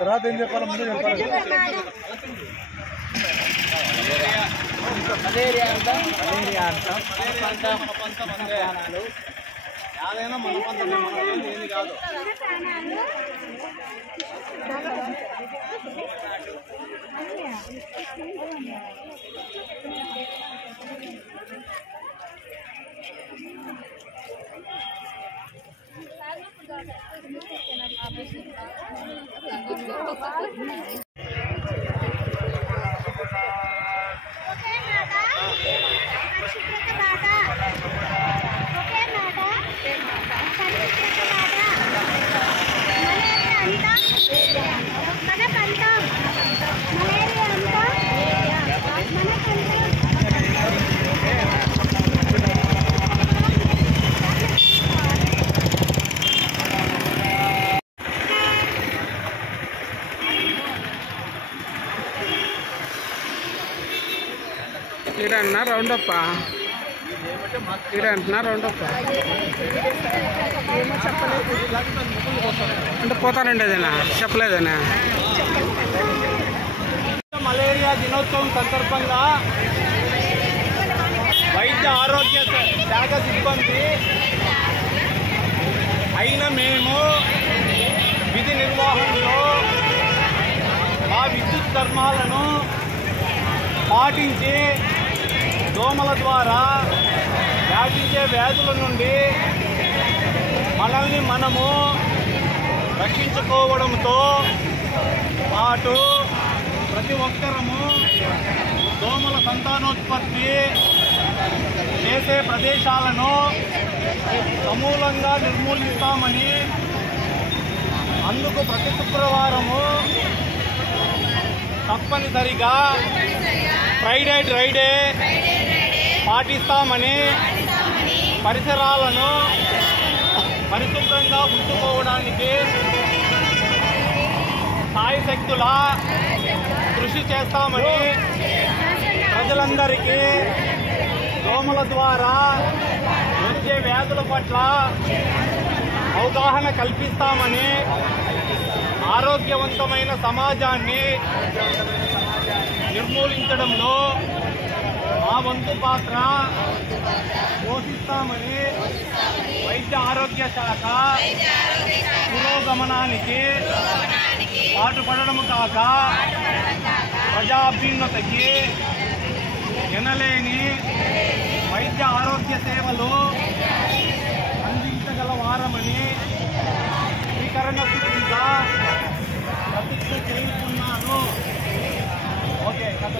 తర్వాత ఏం చెప్పాలి ముందు చెప్పాలి. మలేరియా అంటాం యాదైనా మన పంతమే, మనం ఏది కాదు. ఈడన్నా రౌండప్ప ఈడంటున్నా రౌండప్ప అంటే పోతానండి అదేనా చెప్పలేదనా. మలేరియా దినోత్సవం సందర్భంగా వైద్య ఆరోగ్య శాఖ సిబ్బంది అయిన మేము విధి నిర్వహణలో మా విద్యుత్ ధర్మాలను పాటించి దోమల ద్వారా వ్యాపించే వ్యాధుల నుండి మనల్ని మనము రక్షించుకోవడంతో పాటు ప్రతి ఒక్కరము దోమల సంతానోత్పత్తి చేసే ప్రదేశాలను సమూలంగా నిర్మూలిస్తామని, అందుకు ప్రతి శుక్రవారము తప్పనిసరిగా ఫ్రైడే డ్రైడే పాటిస్తామని, పరిసరాలను పరిశుభ్రంగా ఉంచుకోవడానికి సాయశక్తులా కృషి చేస్తామని, ప్రజలందరికీ దోమల ద్వారా వచ్చే వ్యాధుల పట్ల అవగాహన కల్పిస్తామని, ఆరోగ్యవంతమైన సమాజాన్ని నిర్మూలించడంలో మా వంతు పాత్ర పోషిస్తామని వైద్య ఆరోగ్య శాఖ పురోగమనానికి పాటుపడడం కాక ప్రజా అభ్యున్నతికి ఎనలేని వైద్య ఆరోగ్య సేవలు అందించగల వారమని స్వీకరణ సూచిగా ప్రతిజ్ఞ చేస్తున్నాను. ఓకే కథ